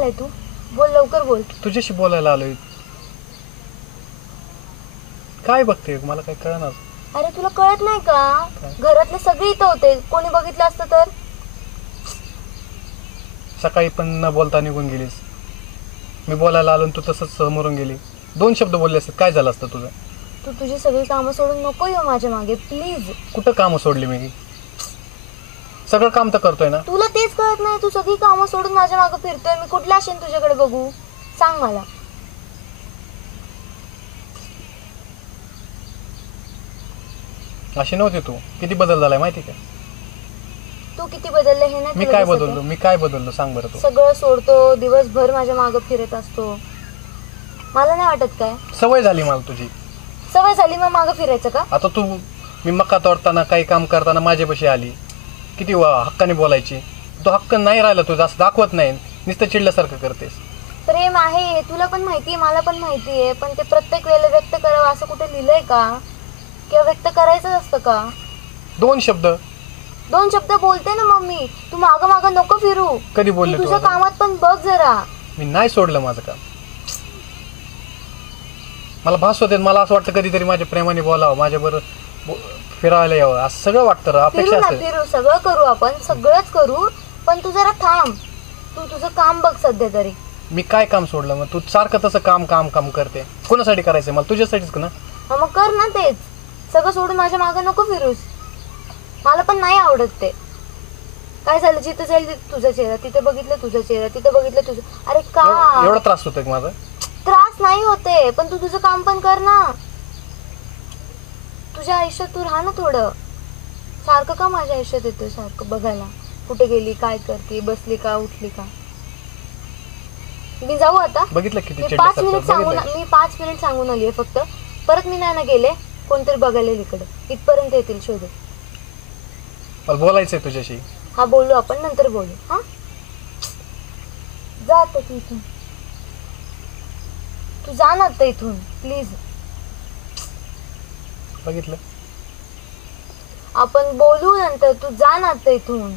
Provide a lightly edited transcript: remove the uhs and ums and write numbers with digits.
आलाय तू? बोल लवकर बोल. तुझ्याशी बोलायला आलोय. काय बघते मला काही कळणार. अरे तुला कळत नाही का? घरातले सगळे इथं होते, कोणी बघितलं असतं तर. सकाळी पण न बोलता निघून गेलीस. मी बोलायला आलो तू तसंच समोरून गेली. 2 शब्द बोलले असते काय झालं असतं तुझं? तू तुझी सगळी कामं सोडून नको येऊ माझ्या मागे प्लीज. कुठं कामं सोडली मी? सगळं काम तर करतोय ना. तुला तेच कळत नाही, तू सगळी कामं सोडून माझ्या मागे फिरतोय. मी कुठल्या आशेन तुझ्याकडे बघू सांग मला. अशी नव्हती तू. किती बदल झालाय माहिती का? तू किती बदलले हे नाही मी काय बदललो? मी काय बदललो सांग बरं तू. सगळं सोडतो, दिवसभर माझ्या मागे फिरत असतो. मला नाही वाटत काय? सवय झाली मला तुझी. सवय झाली मग मागे फिरायचं का? आता तू मी मका तोडताना काही काम करताना माझ्यापाशी आली, किती हक्काने बोलायची. तो हक्क नाही राहिला, तू जास्त दाखवत नाही, नुसतं चिडल्यासारखं करतेस. प्रेम आहे हे तुला पण माहितीये, मला पण माहितीये, पण ते प्रत्येक वेळेला व्यक्त करावं असं कुठे लिहिलंय का? किंवा व्यक्त करायचं असतं का? 2 शब्द बोलते ना मम्मी. तू मागं मागं नको फिरू. कधी बोलले तुझ्या कामात पण बघ जरा. मी नाही सोडलं माझं काम. मला भास होते, मला असं वाटतं कधीतरी माझ्या प्रेमाने बोलावं, माझ्याबरोबर फिरायला यावं, असं सगळं वाटतं. अपेक्षा असते. फिरू सगळं करू आपण, सगळंच करू, पण तू जरा थांब. तू तुझं काम बघ सध्या तरी. मी काय काम सोडलं? मग तू सारखं तसं काम काम काम करते. कोणासाठी करायचंय मला? तुझ्यासाठीच ना. मग कर ना तेच. सगळं सोडून माझ्या मागं नको फिरूस. मला पण नाही आवडत ते. काय झालं, जिथं जाईल तुझा चेहरा, तिथे बघितलं तुझा चेहरा, तिथे बघितलं तुझं. अरे का एवढा त्रास होतोय माझा? त्रास नाही होते, पण तू तुझं काम पण कर ना. तुझ्या आयुष्यात तू राहा ना थोडं. सारखं का माझ्या आयुष्यात येतोय सारखं बघायला? कुठे गेली, काय करते, बसली का, उठली का? मी जाऊ आता. बघितलं किती मी 5 मिनिट सांगून आलीये फक्त. परत मी नाही ना गेले. कोणतरी बघायला इकडे इथपर्यंत येतील शोधून. मला बोलायचंय तुझ्याशी. हा बोलू आपण, नंतर बोलू. हा जात इथून. तू जा ना आता इथून प्लीज. बघितलं आपण बोलू नंतर. तू जा ना आता इथून.